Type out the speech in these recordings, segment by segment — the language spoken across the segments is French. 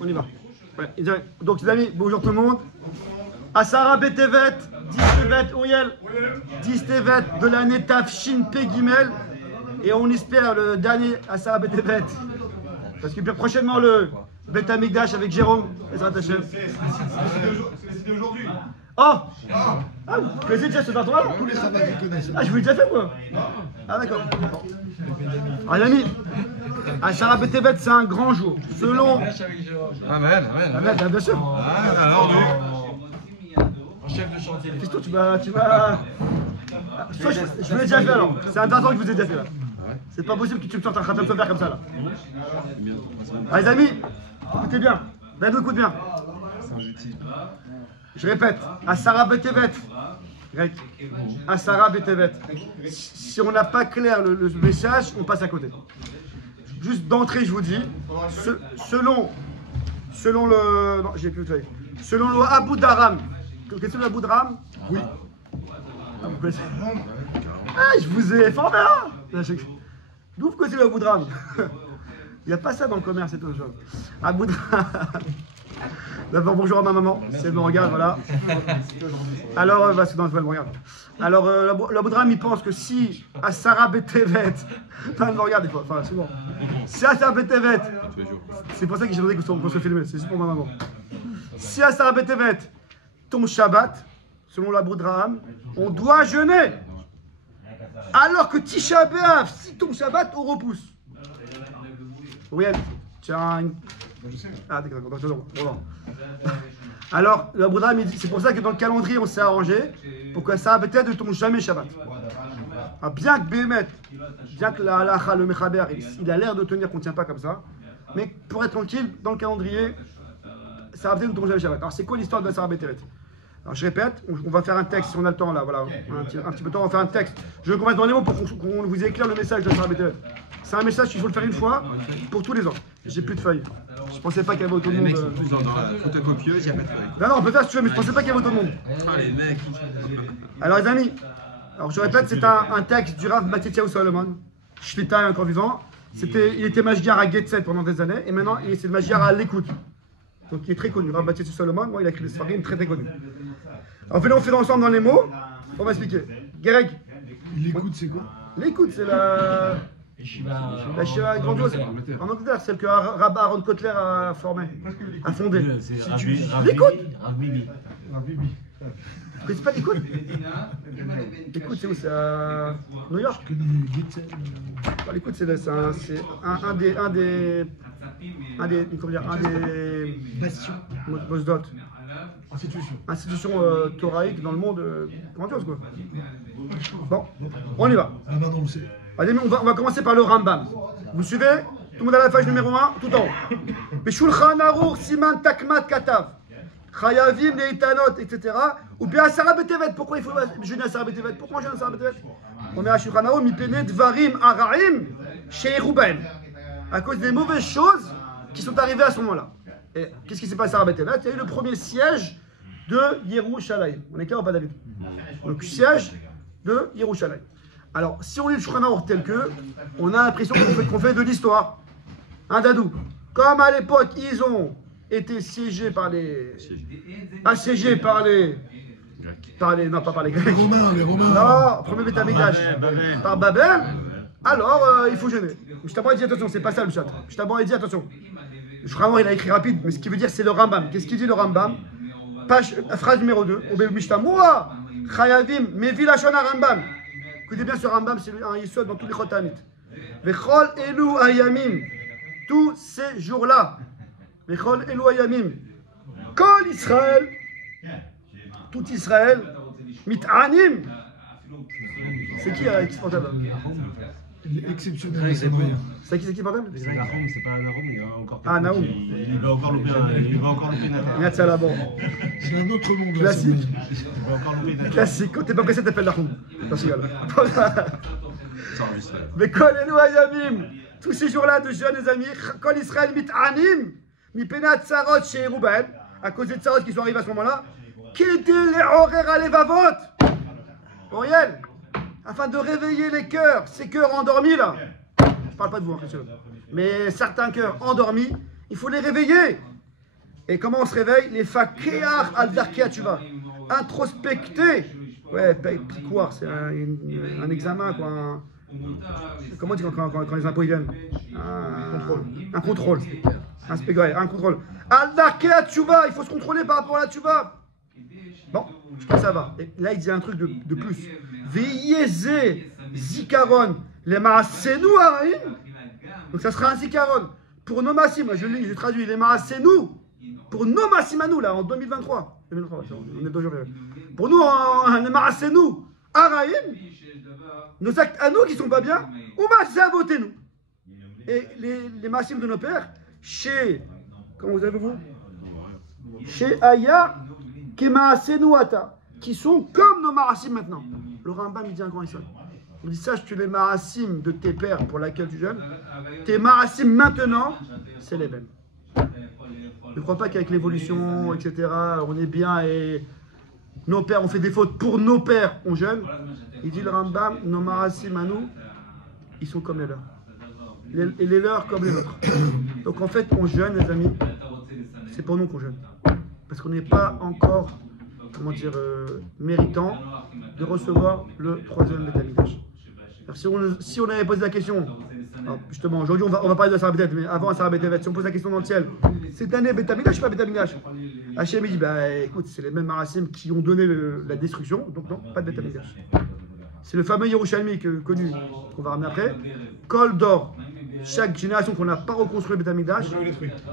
On y va. Ouais. Donc, les amis, bonjour tout le monde. Asara Betevet, 10 Tevet, Uriel, 10 Tevet de l'année Tafshin Pegimel. Et on espère le dernier Asara Betevet. Parce que prochainement le Bet Amigdash avec Jérôme. C'était aujourd'hui. Oh! Ah, vous connaissez déjà ce date-là? Tous les sabbats qu'ils connaissent. Ah, je vous l'ai déjà fait quoi? Ah, d'accord. Ah, les amis, Asara Betevet, c'est un grand jour. Selon. Amen. Amen, bien sûr. Alors, en chef de chantier. Christo, tu vas. Soit je vous l'ai déjà fait alors. C'est intéressant que je vous ai déjà fait là. C'est pas possible que tu me sortes un khatam sofer comme ça là. Ah, les amis, écoutez bien. Donnez-nous écoute bien. Je répète, Asara Betevet. Grec. Asara Betevet. Si on n'a pas clair le message, on passe à côté. Juste d'entrée, je vous dis, selon le. Non, j'ai plus le feuille. Selon le Abu Dharam. Qu'est-ce que le Abu Dharam? Oui. Ah, vous connaissez? Ah, je vous ai formé, hein? D'où vous connaissez le Abu Dharam? Il n'y a pas ça dans le commerce, c'est autre chose. Abu Dharam. D'abord, bonjour à ma maman, si elle me regarde, voilà. Alors, c'est dans elle me regarde. Alors, l'Abu Dharam, il pense que si Asara Betevet, elle me regarde des fois, enfin, souvent. Si Asara Betevet, c'est pour ça que j'ai demandé qu'on se filme, c'est juste pour ma maman. Si Asara Betevet tombe Shabbat, selon l'Abu Dharam, on doit jeûner. Alors que Tisha B'Av, si tombe Shabbat, on repousse. Uriel, tu as une. Ah, d'accord, bon. Alors, l'Abu Dharam, c'est pour ça que dans le calendrier, on s'est arrangé pour que ça peut-être ne tombe jamais Shabbat. Ah, bien que Béhémet, bien que la halacha, le Mechaber, il a l'air de tenir qu'on ne tient pas comme ça, mais pour être tranquille, dans le calendrier, ça peut-être ne tombe jamais Shabbat. Alors, c'est quoi l'histoire de la Sarah Betevet? Alors, je répète, on va faire un texte si on a le temps là, voilà, un petit peu de temps, on va faire un texte. Je vais commencer dans les mots pour qu'on vous éclaire le message de la Sarah Betevet. C'est un message qu'il faut le faire une fois pour tous les ans. J'ai plus de feuilles. Je pensais pas qu'il y avait autant de monde. Les mecs sont tous dans la photocopieuse, il n'y a pas de feuilles. Non, peut-être si tu veux, mais je pensais pas qu'il y avait autant de monde. Ah, les mecs. Alors, les amis, alors je répète, c'est un texte du Rav Matityahu Solomon, Shlita, encore vivant. Il était Mashgiar à Getzet pendant des années, et maintenant, c'est le Mashgiar à l'écoute. Donc, il est très connu. Rav Matityahu Solomon, moi, il a écrit des Sfarim très connu. Alors, on fait ensemble dans les mots, on va expliquer. Gereg. L'écoute, c'est quoi? L'écoute, c'est la Shiva grandiose en Angleterre, celle que Rabbi Aaron Kotler a formée, a fondée. L'écoute. Vous connaissez pas l'écoute? L'écoute, c'est où? C'est à New York. L'écoute, c'est un des Bastion. Mosdot. Institution. Thoraïque dans le monde grandiose quoi. Bon, on y va. Ah bah non, c'est. Allez, on va commencer par le Rambam. Vous suivez? Tout le monde à la page numéro 1, tout en haut. Beshulchan Aruch Siman Takmat Katav. Chayavim Leitanot, etc. Ou bien Asara Betevet. Pourquoi il faut jeûner Asara Betevet? Pourquoi jeûner Asara Betevet? On est à Shulchan Aruch Mipene Dvarim Araim chez Rouben. À cause des mauvaises choses qui sont arrivées à ce moment-là. Et qu'est-ce qui s'est passé à Asara Betevet? Il y a eu le premier siège de Yerushalayim. On est clair ou pas, David? Donc, siège de Yerushalayim. Alors, si on lit le Shulchan Aruch tel que, on a l'impression qu'on fait de l'histoire. Hein, Dadou? Comme à l'époque, ils ont été siégés par les. Assiégés par les. Non, pas par les Grecs. Les Romains. Non, premier Beth Amikdash. Par Babel. Alors, il faut jeûner. Justement, il dit attention, c'est pas ça le chat. Justement, il dit attention. Le Shulchan Aruch, il a écrit rapide, mais ce qui veut dire, c'est le Rambam. Qu'est-ce qu'il dit le Rambam? Phrase numéro 2. Obé Mishtamoua. Chayavim. Mevi Lashona Rambam. Écoutez bien, ce Rambam, c'est un Yisod dans tous les Chotanit. Vechol Elu Ayamim. Tous ces jours-là. Vechol Elu Ayamim. Kol Israël. Tout Israël. Mit'anim. C'est qui exportable? Exceptionnel. C'est qui exportable? C'est Nahum, c'est pas Nahum, il va encore. Ah, Nahum. Il va encore louper Nathan. C'est là-bas. C'est un autre monde. Classique. Il va encore louper Nathan. Classique. Quand t'es pas pressé, t'appelles Nahum. Ça en Israël. Mais Kol Elu Ayamim. Tous ces jours-là de jeûne, les amis. Kol Israël Mit'anim. Mipena Tsarot chez Rouben. À cause des Tsarot qui sont arrivés à ce moment-là. Kedel Le'orer Alevavot. Auriel. Afin de réveiller les cœurs, ces cœurs endormis là. Je parle pas de vous, hein, mais certains cœurs endormis, il faut les réveiller. Et comment on se réveille? Les fakéar al darkia tuva. Introspecter. Ouais, piquoir, c'est un examen, quoi. Comment on dit quand les impôts viennent? Un contrôle. Un contrôle. Al darkia tuva, il faut se contrôler par rapport à la tuva. Bon, je pense que ça va. Et là, il dit un truc de plus. Veillez zikaron, les maasenu araim. Donc ça sera un zikaron. Pour nos massim, je traduis les maasenu. Pour nos massim à nous, là, en 2023. On est d'aujourd'hui. Pour nous, les maasenu araim. Nos actes à nous qui sont pas bien, ou voté nous. Et les massim de nos pères, chez, comment vous avez vous? Chez Aya, qui sont comme nos marasim maintenant. Le Rambam il dit un grand histoire. Il dit sache que les marasim de tes pères pour laquelle tu jeûnes, tes marasim maintenant, c'est les mêmes. Ne crois pas qu'avec l'évolution, etc., on est bien et nos pères ont fait des fautes pour nos pères, on jeûne. Il dit le Rambam, nos marasim à nous, ils sont comme les leurs. Et les leurs comme les nôtres. Donc en fait, on jeûne, les amis, c'est pour nous qu'on jeûne. Parce qu'on n'est pas encore, comment dire, méritant de recevoir le troisième Beth Amikdash. Si on avait posé la question, alors justement, aujourd'hui on va parler de la Sarah Beth, mais avant la Sarah Beth, si on pose la question dans le ciel, cette année Beth Amikdash ou pas Beth Amikdash? Hachem il dit, bah écoute, c'est les mêmes marasim qui ont donné la destruction, donc non, pas de Beth Amikdash. C'est le fameux Yerushalmi connu, qu'on va ramener après. Kol d'or, chaque génération qu'on n'a pas reconstruit le Beth Amikdash,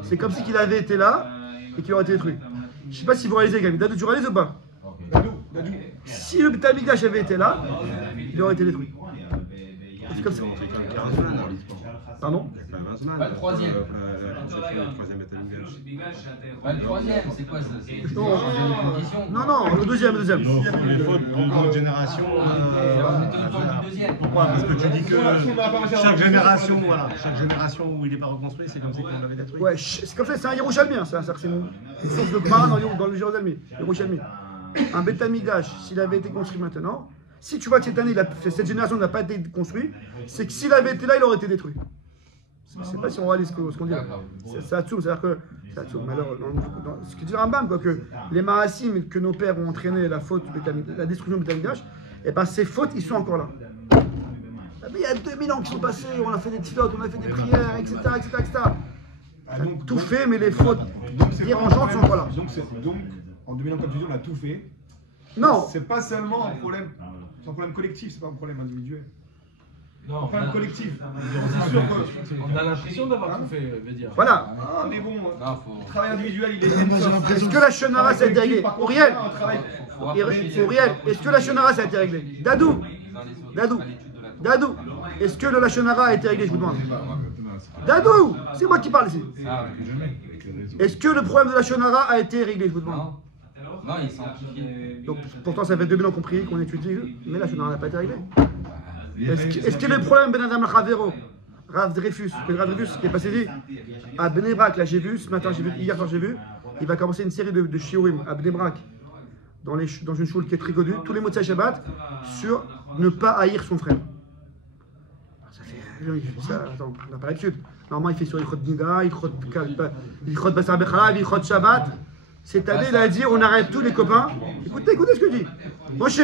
c'est comme si qu'il avait été là et qu'il aurait été détruit. Je ne sais pas si vous réalisez, Gabi. Dadou, tu réalises ou pas? Dadou. Si le Beth Amikdash avait été là, il aurait été détruit. C'est comme ça. Pardon? Pas le troisième. Pas le troisième, c'est quoi ça? Non, le deuxième. Donc, les fautes pour notre génération. Pourquoi? Parce que tu dis que chaque génération où il n'est pas reconstruit, c'est comme ça qu'on l'avait détruit. Ouais, c'est comme ça, c'est un Yerushalmi. C'est une source de Gemara dans le Jérusalem. Yerushalmi. Un Beth Amikdash, s'il avait été construit maintenant, si tu vois que cette année, cette génération n'a pas été construite, c'est que s'il avait été là, il aurait été détruit. Je ne sais pas si on réalise ce qu'on dit. C'est Atsoum, c'est-à-dire que. Ce que dit Rambam, quoi, que les marasim que nos pères ont entraîné la faute, la destruction du Beth Amikdash, et bien ces fautes, ils sont encore là. Mais il y a 2000 ans qui sont passés, on a fait des tfilotes, on a fait des prières, etc. Tout fait, mais les fautes dérangeantes sont encore là. Donc, en 2000 ans, comme tu dis, on a tout fait. Non. C'est pas seulement un problème, c'est un problème collectif, c'est pas un problème individuel. Non, un problème collectif. C'est sûr qu'on a l'impression d'avoir tout fait, veut dire. Voilà. Ah, mais bon, le travail individuel, il est. Est-ce que la Shonara ça a été réglé? Auriel, est-ce que la Shonara ça a été réglé? Dadou, est-ce que le Lachonara a été réglé? Je vous demande. Dadou, c'est moi qui parle ici. Est-ce que le problème de la Shonara a été réglé? Je vous demande. Non, il s'en amplifie. Donc, pourtant, ça fait 2000 ans qu'on prie, qu'on étudie, mais la Shonara n'a pas été réglée. Est-ce que le problème Ben Adam Ravero, Rav Dreyfus, qui est passé dit à Bnei Brak, là j'ai vu, ce matin j'ai vu, hier quand j'ai vu, il va commencer une série de shiurim à Bnei Brak, dans une choule qui est très connue, tous les mots de Shabbat, sur ne pas haïr son frère. Attends, on n'a pas l'habitude. Normalement, il fait sur Ichot Nida, Ichot Basar Bechalav, Ichot Shabbat. Cette année, il a dit on arrête tous les copains. Écoutez ce que je dis. Moshe,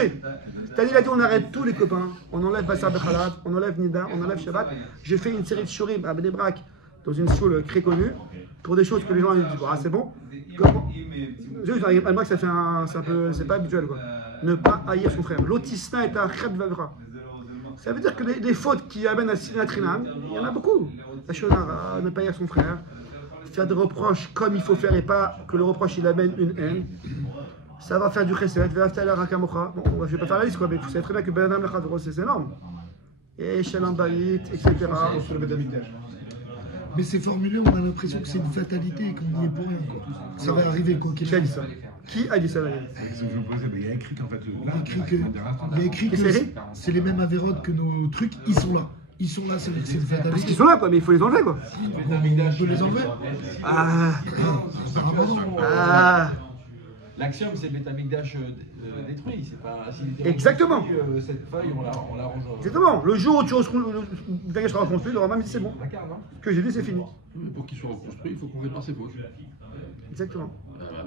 cette année, il a dit on arrête tous les copains. On enlève Basar Bechalav, on enlève Nida, on enlève Shabbat. J'ai fait une série de shurim à Bnei Brak, dans une choule très connue, pour des choses que les gens disent ah, c'est bon. Juste, à Bnei Brak, c'est pas habituel, quoi. Ne pas haïr son frère. L'autisna est un chet vavra. Ça veut dire que les fautes qui amènent à Sinat Rinam, il y en a beaucoup. La Shonara, ne pas haïr son frère, faire des reproches comme il faut faire et pas que le reproche il amène une haine. Ça va faire du chesed, bon, je vais pas faire la liste, quoi, mais vous savez très bien que Ben Adam Lechad, c'est énorme. Et Shalom Bayit, etc. Mais ces formulaires, on a l'impression que c'est une fatalité et qu'on n'y est pour rien, quoi. Ça va arriver, quoi qu'il arrive. Qui a dit ça d'ailleurs? Il y a écrit qu'en fait. Il y a écrit que c'est les mêmes avérotes que nos trucs, ils sont là. Ils sont là, c'est une fatalité. Parce qu'ils sont là, quoi, mais il faut les enlever, quoi. On peut les enlever. L'axiome, c'est le Beth Amikdash détruit. C'est pas. Exactement. Cette feuille, on l'arrange. Exactement. Le jour où tu le sera reconstruit, le Rambam dit c'est bon. Ce que j'ai dit, c'est fini. Pour qu'il soit reconstruit, il faut qu'on répare ses fautes. Exactement.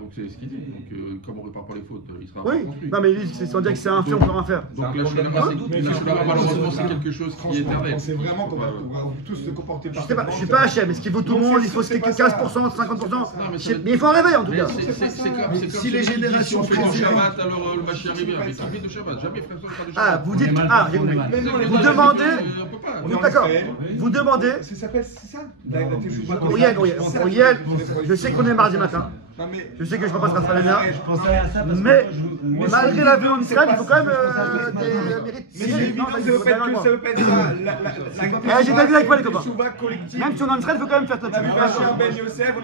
Donc c'est ce qu'il dit. Donc comme on répare pas les fautes, il sera Oui, reconstruit. non mais il dit, c'est sans dire que c'est un fait, on peut rien faire. Donc la Shulama, malheureusement, c'est quelque chose qui est éternel. C'est vraiment qu'on va tous se comporter Je sais pas, je suis pas HM, est-ce qu'il faut tout le monde, il faut 15%, 50%, mais il faut un réveil en tout cas. C'est comme si les générations on fait le précédentes- Shabbat, alors le Mashiach revient. Mais qui fait de Shabbat? Jamais frère fera de Shabbat. Ah, vous dites, ah, j'ai compris. Vous demandez, vous d'accord, vous demandez, Ça s'appelle, c'est ça la Teshuvah. Auriel, je sais qu'on est mardi matin, Non mais. je sais que je ne peux pas se rattraper bien, Je pensais à ça parce mais que malgré la vue en Israël, il faut quand même des mérites. Mais c'est évident que ça veut pas être ça. J'ai pas vu avec moi les copains. Teshuvah collective. Même si on est en Israël, il faut quand même faire On a vu notre Machar Ben Yosef,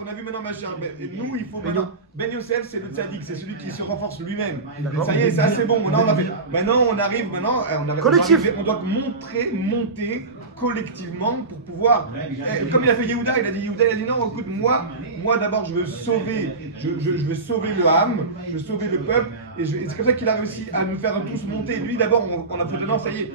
on a vu maintenant Machar Ben. Et nous, il faut maintenant. Ben Yosef, c'est le tzaddik, c'est celui qui se renforce lui-même. Ça y est, c'est assez bon. Maintenant, on a fait. Maintenant, on arrive. Collectif. On doit monter collectivement pour pouvoir. Comme il a fait Yehuda, il a dit non, écoute, moi d'abord, je veux sauver le âme, je veux sauver le peuple. Et c'est comme ça qu'il a réussi à nous faire tous monter. Lui, d'abord, on a fait non, ça y est.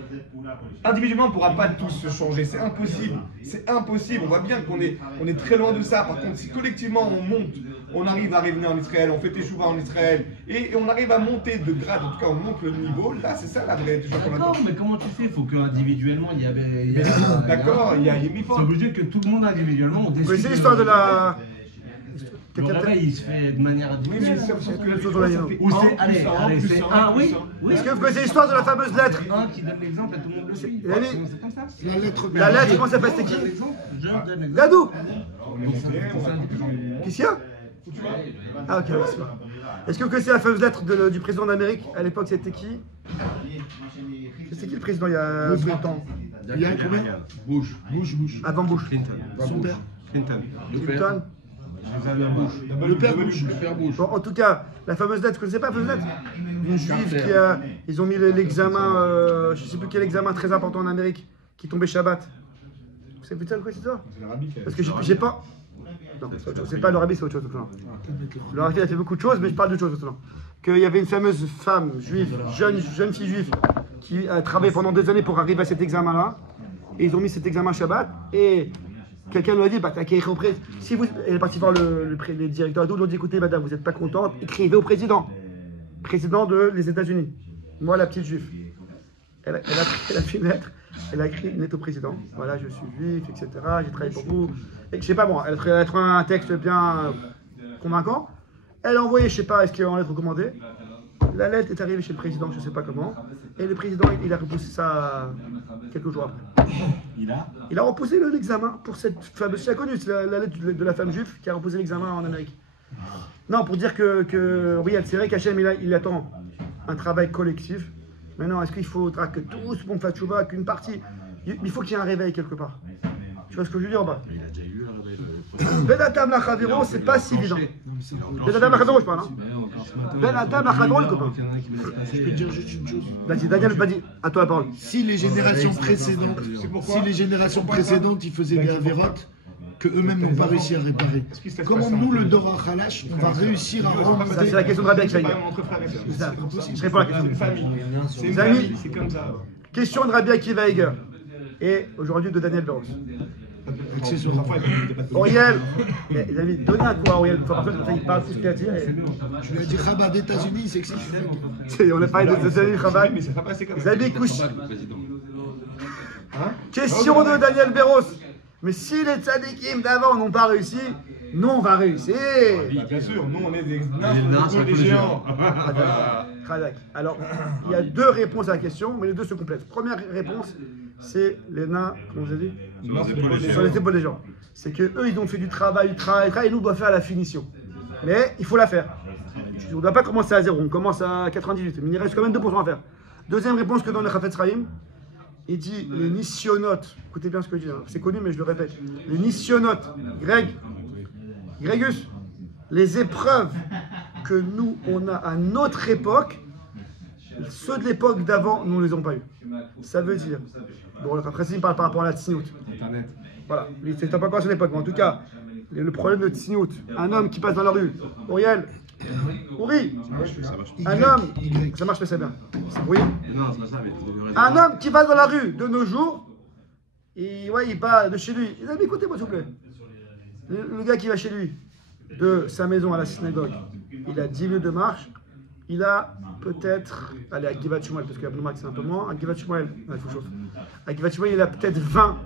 Individuellement, on ne pourra pas tous se changer. C'est impossible. C'est impossible. On voit bien qu'on est très loin de ça. Par contre, si collectivement on monte, on arrive à revenir en Israël, on fait Teshuvah en Israël, et on arrive à monter de grade, en tout cas, on monte le niveau. Là, c'est ça la vraie Teshuvah qu'on attend. d'accord, mais comment tu sais? Il faut qu'individuellement, il y avait. D'accord, il C'est obligé que tout le monde individuellement. Vous connaissez l'histoire de la. Le réveil, il se fait de manière Oui, mais individuelle. sauf que le Ou c'est, allez, c'est un, oui. Est-ce que vous connaissez l'histoire de la fameuse lettre? Un qui donne l'exemple et tout le monde le suit. Allez. C'est comme ça. La lettre, Comment ça s'appelle? C'était qui? Je donne l'exemple. Gadou. Donc, c'est individuel. Qu'est-ce qu'il y a? Ah ok, c'est bon. Est-ce que vous connaissez la fameuse lettre du président d'Amérique? À l'époque, c'était qui? C'était qui le président il y a 30 ans? Il y a combien? Bush. Avant Bush. Son père. Clinton. Le père Bush. Le père Bush. Bon, en tout cas, la fameuse lettre, vous connaissez pas la fameuse lettre? Une juive qui a. Ils ont mis l'examen, je sais plus quel examen très important en Amérique, qui tombait Shabbat. Vous savez ça, quoi, c'est ça? Parce que j'ai pas. Non, c'est autre chose. C'est pas le rabbi, c'est autre chose. Le rabbi a fait beaucoup de choses, mais je parle d'autre chose maintenant. Qu'il y avait une fameuse femme juive, jeune fille juive, qui a travaillé pendant des années pour arriver à cet examen-là. Et ils ont mis cet examen Shabbat. Et quelqu'un lui a dit, bah, t'as qu'à écrire au président. Si vous, elle est partie voir les directeurs d'eau, ils lui ont dit, écoutez, madame, vous n'êtes pas contente, écrivez au président. Président des États-Unis. Moi, la petite juive. Elle a fait une lettre. Elle a écrit une lettre au président. Voilà, je suis juif, etc. J'ai travaillé pour vous. Et je sais pas, bon, elle a trouvé un texte bien convaincant. Elle a envoyé, je sais pas, est-ce qu'il y a en lettre recommandée. La lettre est arrivée chez le président, je sais pas comment. Et le président, il a repoussé ça quelques jours après. Il a repoussé l'examen pour cette fameuse. C'est connu, c'est la lettre de la femme juive qui a repoussé l'examen en Amérique. Non, pour dire oui, c'est vrai qu'Hachem, il attend un travail collectif. Maintenant, est-ce qu'il faudra que tous le monde fasse tchouva, qu'une partie. Il faut qu'il y ait un réveil quelque part. Tu vois ce que je veux dire ou pas? Il a déjà eu un réveil. Ben Adam Lachaviro, c'est pas si évident. Ben Adam Lachaviro, je parle. Hein. Ben Adam Lachaviro, le copain. Je peux te dire juste une chose. Vas-y, Daniel, vas-y, à toi la parole. Si les générations précédentes, ils faisaient des avérotes que eux-mêmes n'ont pas réussi à réparer, comment nous, le Dora Khalash, on va réussir à Ça, remonter? c'est la question de Rabbi Akiva. Entre frères et sœurs. C'est ça. Je réponds à la question. C'est une famille. C'est une Les amis. famille, c'est comme ça. Question de Rabbi Akiva Eiger. Et aujourd'hui de Daniel Beros. Auriel, les amis, donnez un coup à Auriel une fois par semaine, comme ça il parle tout ce qu'il a à dire. Tu lui as dit Chabad États-Unis, c'est que c'est On a parlé de Daniel Chabad. Mais ça va passer comme Les ça. amis, couche. Président. Question de Daniel Beros. Mais si les tzadikim d'avant n'ont pas réussi, nous on va réussir. Bah, bien sûr, nous on est des nains, on est des géants. Khadak. Alors, il y a deux réponses à la question, mais les deux se complètent. Première réponse, c'est les nains, comment vous avez dit? Sur les épaules des gens. C'est que eux, ils ont fait du travail, et nous, on doit faire la finition. Mais il faut la faire. On ne doit pas commencer à 0, on commence à 98, mais il reste quand même 2% à faire. Deuxième réponse que donne le Chafetz Chaim, il dit les nissionotes, écoutez bien ce que je dis, hein, c'est connu mais je le répète, les nissionotes, Grégus, les épreuves que nous, on a à notre époque, ceux de l'époque d'avant, nous ne les avons pas eu. Ça veut dire, bon, après il parle par rapport à la tsniout. Voilà, c'est pas encore à son époque, mais en tout cas, le problème de tsniout, un homme qui passe dans la rue, Auriel, Ouri, un homme, ça marche mais c'est bien, oui. Un homme qui va dans la rue de nos jours, et ouais, il part de chez lui. Les amis, écoutez-moi s'il vous plaît. Le gars qui va chez lui, de sa maison à la synagogue, il a 10 minutes de marche, il a peut-être, allez, à Givat Shmuel, parce qu'à Bloumak c'est un peu moins, à Givat Shmuel, à Givat Shmuel, il a peut-être 20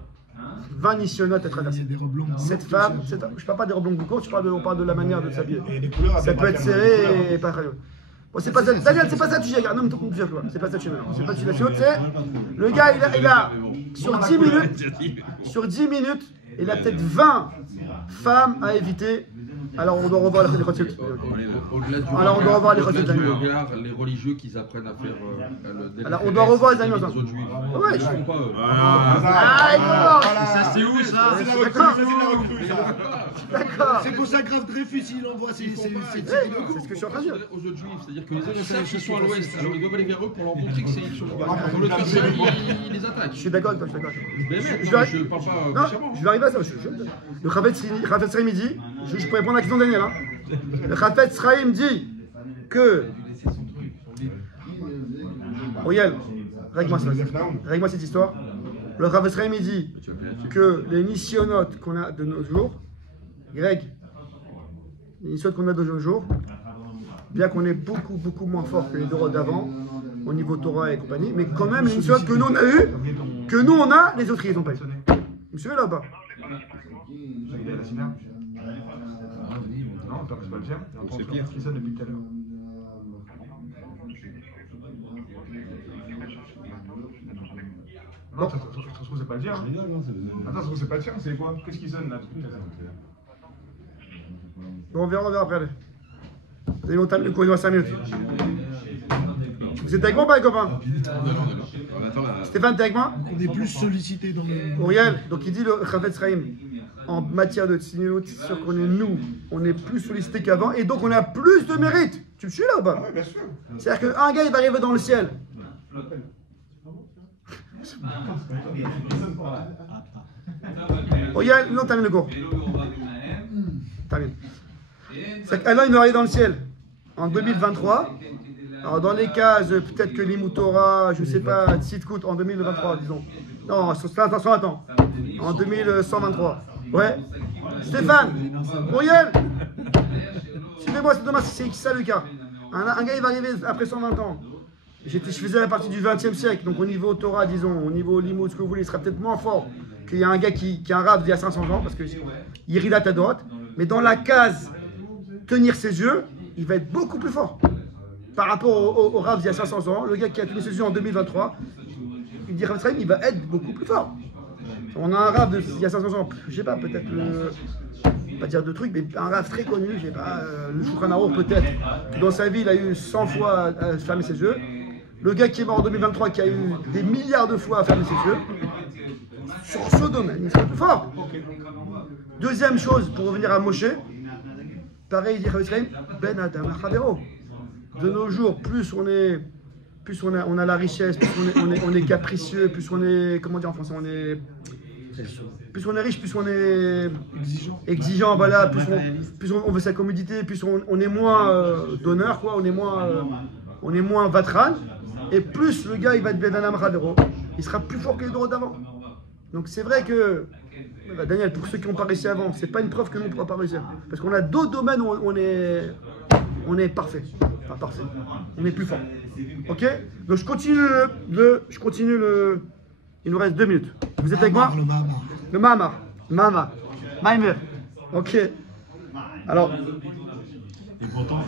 nissionotes à traverser. Cette femme, je ne parle pas des robes longues du corps, on parle de la manière de s'habiller. Ça peut être serré et pas très. Bon, c'est pas ça, Daniel, c'est pas ça que tu gères, un homme tout plusieurs, quoi. C'est pas ça que tu gères. C'est pas ça que tu gères. C'est le gars, il a sur 10 minutes, il a peut-être 20 femmes à éviter. Alors on doit revoir les recettes. Alors on doit revoir les recettes. Les religieux qui apprennent à faire. Alors on doit revoir les animaux. Ouais. Ça c'est où ça? D'accord. C'est pour ça que Grave Dreyfus, il envoie ses c'est ce que je suis en train de dire. Aux autres juifs, c'est-à-dire que les autres savent qu'ils sont à l'ouest, alors ils doivent aller vers eux pour leur montrer que c'est ils sont. Dans le cas ça, ils les attaquent. Je suis d'accord avec toi, je suis d'accord. Je parle pas méchamment. Je vais arriver à ça. Le Chafetz Chaim dit, je peux répondre à la question de Daniel. Le Chafetz Chaim dit que. Oriel, règle-moi cette histoire. Le Chafetz Chaim dit que les nissionotes qu'on a de nos jours, Greg, les nissionotes qu'on a de nos jours, bien qu'on est beaucoup moins fort que les deux d'avant, au niveau Torah et compagnie, mais quand même les nissionotes que nous on a eu, que nous on a, les autres ils ont pas eu. Vous me suivez là ou pas? Non, c'est pas le tien. C'est pire. Qui sonne depuis tout à l'heure. Non, ça se trouve, c'est pas le tien. Attends, ça se trouve, c'est pas le tien, c'est quoi? Qu'est-ce qui sonne là? On verra après. Vous allez monter le cours dans 5 minutes. Vous êtes avec moi ou pas, les copains? Stéphane, t'es avec moi? On est plus sollicité dans le. Auriel, donc il dit le Chafetz Chaim, en matière de tzniut, c'est sûr qu'on est nous, on est plus sollicité qu'avant et donc on a plus de mérite. Tu me suis là ou pas? Oui, bien sûr. C'est-à-dire qu'un gars il va arriver dans le ciel. Auriel, non, termine le cours. Termine. C'est qu'Alain il va arriver dans le ciel en 2023. Alors dans les cases, peut-être que l'Imoutora, je sais pas, Tzidkout en 2023, disons. Non, attends, en 2123. Ouais. Stéphane, Auriel, suivez-moi, c'est dommage, c'est ça le cas. Un gars il va arriver après 120 ans. Je faisais la partie du 20e siècle, donc au niveau Torah, disons, au niveau Limoud, ce que vous voulez, il sera peut-être moins fort qu'il y a un gars qui a un rave d'il y a 500 ans, parce que il à ta droite. Mais dans la case tenir ses yeux, il va être beaucoup plus fort. Par rapport au Rav d'il y a 500 ans, le gars qui a tenu ses yeux en 2023, il dit Rav Israël, il va être beaucoup plus fort. On a un Rav d'il y a 500 ans, je sais pas, peut-être pas dire de trucs, mais un Rav très connu, je sais pas, le Shulchan Aruch peut-être, qui dans sa vie il a eu 100 fois à fermer ses yeux. Le gars qui est mort en 2023, qui a eu des milliards de fois à fermer ses yeux, sur ce domaine, il sera plus fort. Deuxième chose, pour revenir à Moshe, pareil, il dit Rav Israël, Ben Adam Chavero. De nos jours, plus on a la richesse, plus on est capricieux, plus on est, comment dire en français, plus on est riche, plus on est exigeant, voilà, plus on veut sa commodité, plus on est moins donneur, quoi, on est moins vatran, et plus le gars il va être Benanam Chavero, il sera plus fort que les deux d'avant. Donc c'est vrai que, Daniel, pour ceux qui n'ont pas réussi avant, c'est pas une preuve que nous ne pourrons pas réussir, parce qu'on a d'autres domaines où on est parfait. Pas parfait. On est plus fort. Ok? Donc je continue il nous reste 2 minutes. Vous êtes avec moi? Le Mahamar. Maimer. Ok. Alors. Et pourtant,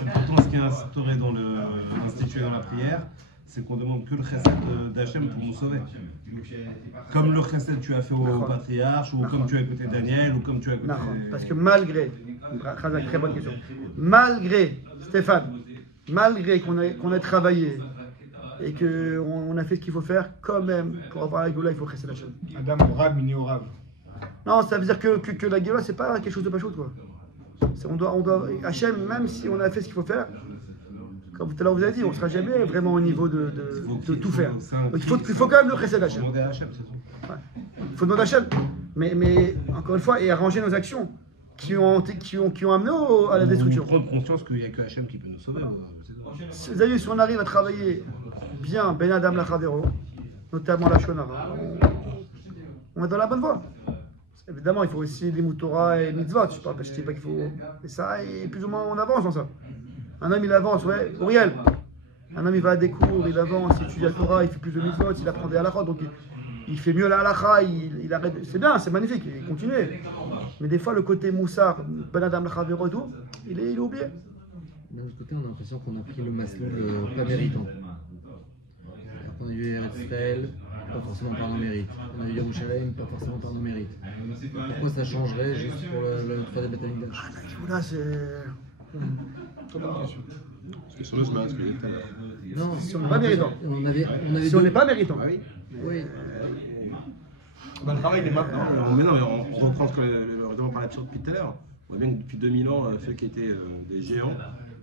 ce qui est institué dans la prière, c'est qu'on demande que le chesed d'Hachem pour nous sauver. Comme le chesed que tu as fait au patriarche, ou comme tu as écouté Daniel, ou comme tu as écouté... Parce que malgré, très bonne question, malgré, Stéphane, malgré qu'on ait travaillé et qu'on a fait ce qu'il faut faire, quand même, pour avoir la Géoula, il faut chesed d'Hachem. Adam au Rav, mini au Rav. Non, ça veut dire que la Géoula, c'est pas quelque chose de pas chaud, quoi. On doit, Hachem, même si on a fait ce qu'il faut faire, comme tout à l'heure vous avez dit, on ne sera jamais vraiment au niveau de tout faire. Donc, il faut quand même le chesed d'Hachem. Il faut demander à Hachem. Mais encore une fois, et arranger nos actions qui ont amené à la destruction. Prendre conscience qu'il n'y a que Hachem qui peut nous sauver. Vous avez vu, si on arrive à travailler bien Ben Adam Lachavero, notamment la Shonara, on est dans la bonne voie. Évidemment, il faut aussi les Torah et mitzvot. Je dis pas qu'il faut. Et ça, et plus ou moins, on avance dans ça. Un homme, il avance, ouais. Auriel. Un homme, il va à des cours, il avance, il étudie la Torah, il fait plus de mitzvot, il apprend des halachot, donc il fait mieux la halakha, il arrête. C'est bien, c'est magnifique, il continue. Mais des fois, le côté moussard, ben adam l'chavero et tout, il est oublié. D'un autre côté, on a l'impression qu'on a pris le masloul pas méritant. Alors qu'on a eu Eretz Israël, pas forcément par nos mérites. On a eu Yerushalayim, pas forcément par nos mérites. Pourquoi ça changerait juste pour le troisième Beth Amikdash? Là, c'est. Parce que sur le smash, Non, Si on n'est pas méritant. on avait Si on n'est pas méritant. Oui. Bah, le travail, il est maintenant. Mais non, mais on reprend ce que parlait depuis tout à l'heure. On voit bien que depuis 2000 ans, ceux qui étaient des géants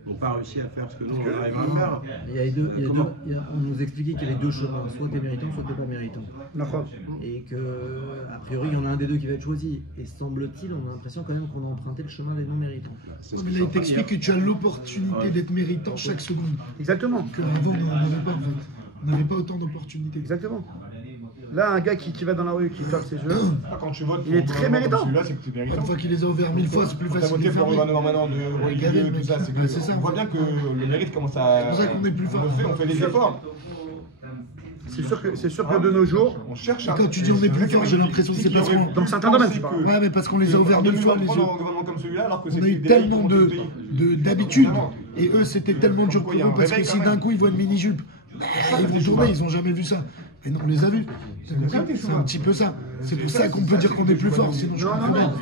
n'ont pas réussi à faire ce que nous, on arrive à faire. Il y a on nous expliquait qu'il y avait deux chemins, soit t'es méritant, soit t'es pas méritant. D'accord. Et que, a priori, il y en a un des deux qui va être choisi. Et semble-t-il, on a l'impression quand même qu'on a emprunté le chemin des non-méritants. Mais là, il t'explique que tu as l'opportunité d'être méritant chaque seconde. Exactement. Qu'avant, on n'en avait pas en fait. On n'avait pas autant d'opportunités. Exactement. Là, un gars qui va dans la rue, qui ferme ses yeux, Quand tu votes, il est très méritant. Celui-là, c'est que tu es méritant. Une fois qu'il les a ouverts 1000 fois, c'est plus Quand t'as facile de voté les pour le fermer. gouvernement maintenant de religieux, tout ça, c'est que on voit bien que le mérite commence à. C'est pour ça qu'on est plus fort. On fait des efforts. c'est sûr que de nos jours, On cherche Et quand tu dis on est plus fort, j'ai l'impression que c'est parce qu'on. dans certains domaines, je parle. Ouais, mais parce qu'on les a ouverts 1000 fois les yeux. Dans un gouvernement comme celui-là, alors que On c'est a eu des tellement pays qui montent le pays. d'habitudes. Et eux, c'était tellement dur pour eux parce que si d'un coup ils voient une mini-jupe, ils vont tourner, ils n'ont jamais vu ça. Et nous, on les a vus. C'est un petit peu ça. C'est pour ça qu'on peut dire qu'on est plus fort. Sinon, je comprends pas.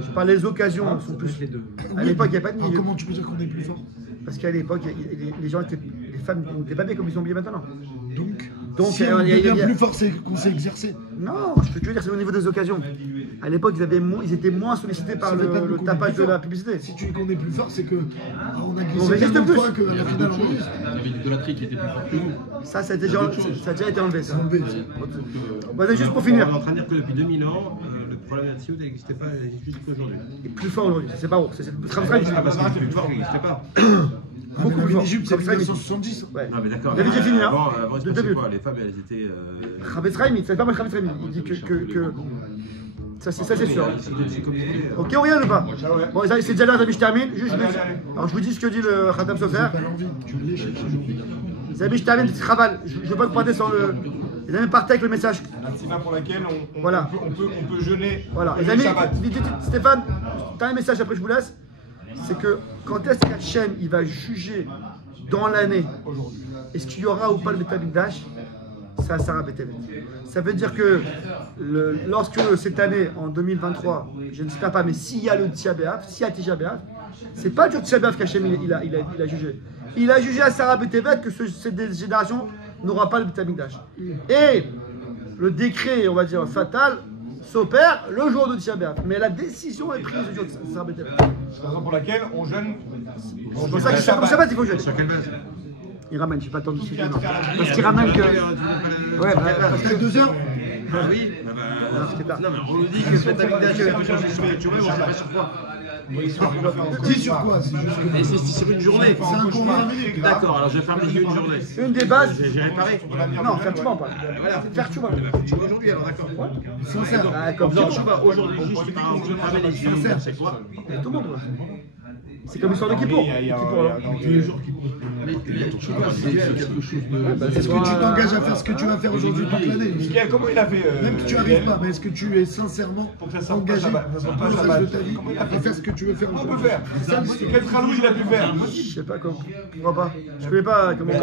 Je parle des occasions, sont plus. Les deux. À l'époque, il n'y a pas de milieu. Comment tu peux dire qu'on est plus fort? Parce qu'à l'époque, les gens étaient. Les femmes n'étaient pas bien comme ils sont bien maintenant. Donc, si on est bien plus fort, c'est qu'on s'est exercé. Non, ce que tu veux dire, c'est au niveau des occasions. À l'époque, ils étaient moins sollicités par le tapage de la publicité. Si tu dis qu'on est plus fort, c'est que on a On glissé résiste tellement de plus. fois qu'à la finale, on réussit. Il y avait une idolâtrie qui était plus forte que nous. Ça a déjà été enlevé. Ça. Enlevé. Bon, juste pour finir. On est en train de dire que depuis 2000 ans, le problème là-dessus n'existait pas, il existe jusqu'aujourd'hui. Il est plus fort aujourd'hui, c'est pas haut. C'est le Ah, parce qu'il est plus fort, il n'existait pas. beaucoup La plus fort. mini-jupe, c'est Comme ça, 1970. Ouais. Non, mais d'accord. David, j'ai fini, hein. Avant, il se De passait début. quoi? Les femmes, elles étaient. Chavetz Chaim, c'est pas mal Chavetz Chaim. Il dit que ça c'est sûr. C'est comme c'était. Ok, Auriel ou pas? Bon, c'est déjà là, je termine. Alors je vous dis ce que dit le Khatam Sofer. Pas l'envie, tu l'es chercher aujourd'hui. Zabi, je termine, c'est Chaval. Je ne veux pas vous parler sans le. Les amis, partez avec le message. La tzima pour laquelle Voilà. on peut jeûner. Voilà. le Les amis, Shabbat. Stéphane, t'as un message après je vous laisse. C'est que quand est-ce qu'Hachem il va juger dans l'année, est-ce qu'il y aura ou pas le Beth Amikdash? C'est à Sarah Beth Amikdash. Ça veut dire que lorsque cette année, en 2023, je ne sais pas, mais s'il y a le Tisha B'Av, s'il y a Tisha B'Av, c'est pas le Tisha B'Av qu'Hachem il a jugé. Il a jugé à Sarah Beth Amikdash que cette génération n'aura pas le Beth Amikdash. Et le décret, on va dire, fatal, s'opère le jour de Tisha B'Av. Mais la décision est prise le jour de Sarah Beth Amikdash. C'est la raison pour laquelle on jeûne. C'est pour ça que comme Shabbat, il faut jeûner. Sur quelle base? Il ramène, j'ai pas le temps de suivre. non. Parce qu'il ramène que. Ouais, parce que 2 heures. Oui. Non, mais on nous dit que cette habitation, on peut changer sur quelque chose, on ne sait pas sur quoi. Dis sur quoi? C'est juste que. Et c'est sur une journée. C'est un combat. D'accord, alors je vais fermer les yeux une journée. une des bases. J'ai réparé. Non, faire tchouva pas. Voilà. Faire tchouva. Tu vois aujourd'hui, alors d'accord. Sincère. Ah, comme Genre, ça. tu vas aujourd'hui, juste par exemple, je vais fermer les yeux, c'est quoi? Et tout le monde. Ouais. C'est comme l'histoire de Kippour. Mais tu vois, c'est quelque chose de. Est-ce que tu t'engages à faire ce que tu vas faire aujourd'hui toute l'année? Mickaël, comment il a fait Même que tu arrives pas, mais est-ce que tu es sincèrement Pour que ça sorte pas engagé Shabbat, ça sorte pas tout le Shabbat. reste de ta vie Comment il a fait à faire ce que tu veux faire Comment on aujourd'hui? peut faire Quel tralouge il a pu faire Je sais pas comment. Je vois pas. Je connais pas comment. Si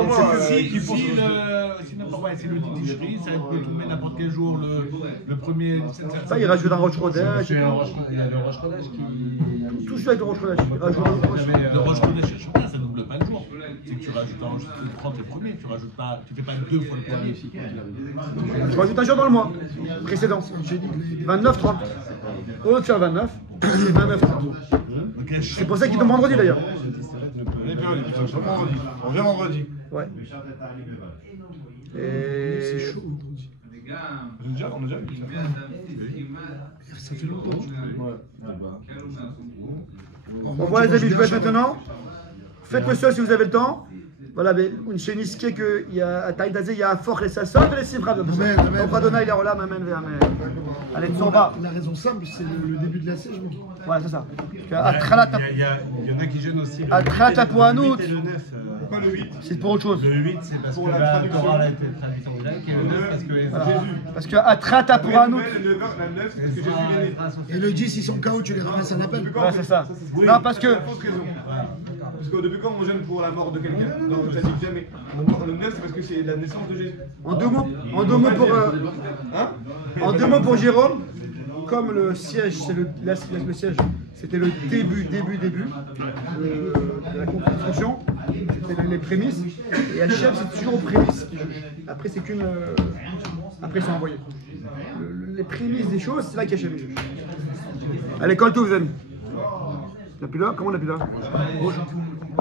n'importe quoi, c'est le Tishri, ça peut tomber n'importe quel jour, le premier. Ça, il rajoute un Rosh Chodesh. Il y a le Rosh Chodesh qui. Tout avec le Rosh Chodesh. Il rajoute un Rosh Chodesh. Le Rosh Chodesh sur ça ne double pas le jour. C'est que tu rajoutes le 30 le premier, tu fais pas 2 fois le premier. Je rajoute un jour dans le mois précédent. 29-30. Au lieu de faire 29, c'est 29-30. C'est pour ça qu'il tombe vendredi d'ailleurs. On vient vendredi. Ouais. Et. C'est chaud vendredi. On a déjà vu ça. Ça fait longtemps. Bon, voilà les amis, je vous laisse maintenant. Faites le seul si vous avez le temps. Voilà, mais une chaîne isquée qu'il y a à Taïdazé, il y a à Fort les Sassons et les Sibra. Amen, amen. Au Pradona, il est là, amen, amen. Allez, on va. La raison simple, c'est le début de l'assèchement. Voilà, c'est ça. Il y en a qui gênent aussi. Attralat pour un autre. Le 8 et le 9. Pourquoi le 8? C'est pour autre chose. Le 8, c'est parce Pour que la la traduction. Torah a été traduite en grec. Et le 9, parce que Voilà. Jésus. Parce que Attrata pour un autre. Le 9, la 9, c'est parce que Jésus est né. Et le 10, ils sont KO, tu les ramasses à l'appel. Ouais, c'est ça. Oui, Non, parce que. c'est la fausse raison. Parce que depuis quand on gêne pour la mort de quelqu'un? Non, ça dit que jamais. Le 9, c'est parce que c'est la naissance de Jésus. En deux mots pour. Hein? En deux mots pour Jérôme, comme le siège, c'est le siège, c'était le début de la construction, c'était les prémices, et Hachem c'est toujours aux prémices qui juge. Après c'est qu'une, après ils sont envoyés. Les prémices des choses, c'est là qu'Hachem juge. Allez, colle tout, vous aimez. La pila, comment on appelle là? Rouge.